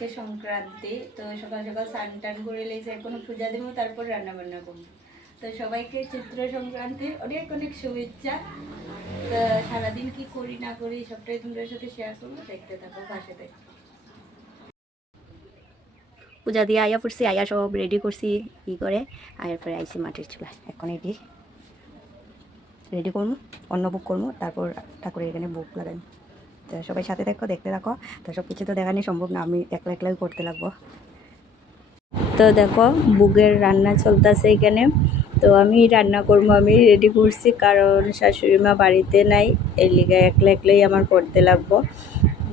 আজকে সংক্রান্তি, তো সকাল সকাল স্নান টান করে লেগেছে, এখনো পূজা দেবো, তারপর রান্না বান্না করবো। তো সবাইকে চৈত্র সংক্রান্তির অনেক অনেক শুভেচ্ছা। তো সারাদিন কি করি না করি সবটাই তোমাদের সাথে শেয়ার করবো, দেখতে থাকো, পাশে দেখো। পূজা দিয়ে আয়া পড়ছি, আয়া সব রেডি করছি ই করে, আয়ার পরে আইসি মাটির চুলায়। এখন এটি রেডি করবো, অন্ন বুক করবো, তারপর ঠাকুরের এখানে বুক লাগাই। তো সবাই সাথে দেখো, দেখতে থাকো। তো সব কিছু তো দেখানি সম্ভব না, আমি একলা একলাই করতে লাগবো। তো দেখো বুকের রান্না চলতেছে এখানে। তো আমি রান্না করবো, আমি রেডি করছি, কারণ শাশুড়ি মা বাড়িতে নাই, এর লিগে একলা একলাই আমার করতে লাগবো।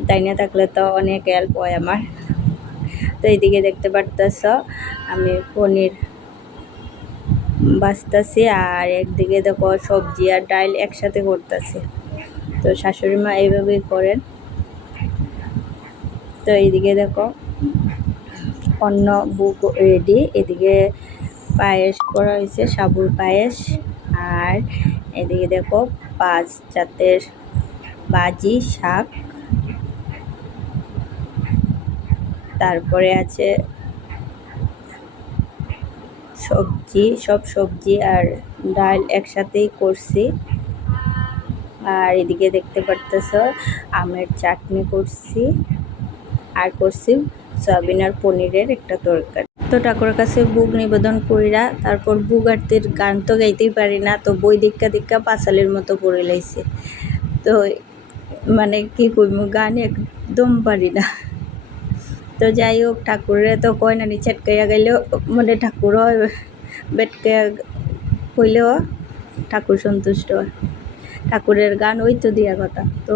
তাই না থাকলে তো অনেক হেল্প হয় আমার। তো এইদিকে দেখতে পারতেছ আমি পনির বাছতেছি, আর একদিকে দেখো সবজি আর ডাল একসাথে করতেছি। তো শাশুড়ি মা এইভাবেই করেন। তো এইদিকে দেখো অন্য বুক রেডি, এদিকে পায়েস করা হয়েছে, সাবুর পায়েস। আর এদিকে দেখো 5 জাতের ভাজি, শাক, তারপরে আছে সবজি, সব সবজি আর ডাল একসাথেই করছি। আর এদিকে দেখতে পারতেছ আমের চাটনি করছি, আর করছি সয়াবিন আর পনিরের একটা তরকারি। তো ঠাকুরের কাছে বুক নিবেদন কইরা তারপর বুক আরতির গান তো গাইতেই পারি না, তো বই দেখা দেখা পাঁচালের মতো পড়ে লাইছে। তো মানে কি কইব, গান একদম পারি না। তো যাই হোক, ঠাকুরের তো কয় না ছেটকাইয়া গাইলেও মানে ঠাকুর হয়, বেটকাইয়া কইলেও ঠাকুর সন্তুষ্ট হয়। ঠাকুরের গান ওই তো দিয়া কথা। তো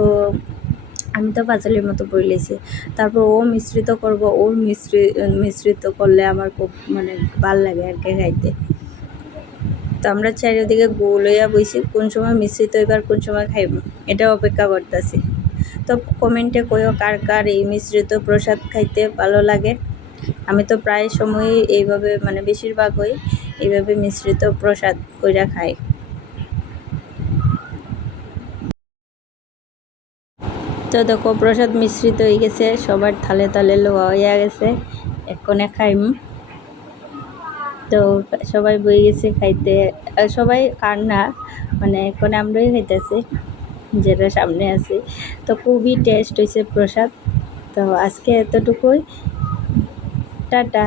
আমি তো পাঁচালির মতো পড়ে লেছি। তারপর ও মিশ্রিত করব, ওর মিশ্রিত করলে আমার খুব মানে ভাল লাগে আর কি গাইতে। তো আমরা চারিদিকে গোল হইয়া বইছি, কোন সময় মিশ্রিত হইবার কোন সময় খাইব এটা অপেক্ষা করতেছি। তো কমেন্টে কইও কার কার এই মিশ্রিত প্রসাদ খাইতে ভালো লাগে। আমি তো প্রায় সময়ই এইভাবে মানে বেশিরভাগই এইভাবে মিশ্রিত প্রসাদ কইরা খাই। তো দেখো প্রসাদ মিশ্রিত হয়ে গেছে, সবার থালে থালে লোয়া হইয়া গেছে, এক্ষণে খাইম। তো সবাই বই গেছে খাইতে, সবাই কার না মানে এক্ষণে আমরাই খাইতেছি যেটা সামনে আছে। তো খুবই টেস্ট হয়েছে প্রসাদ। তো আজকে এতটুকুই, টাটা।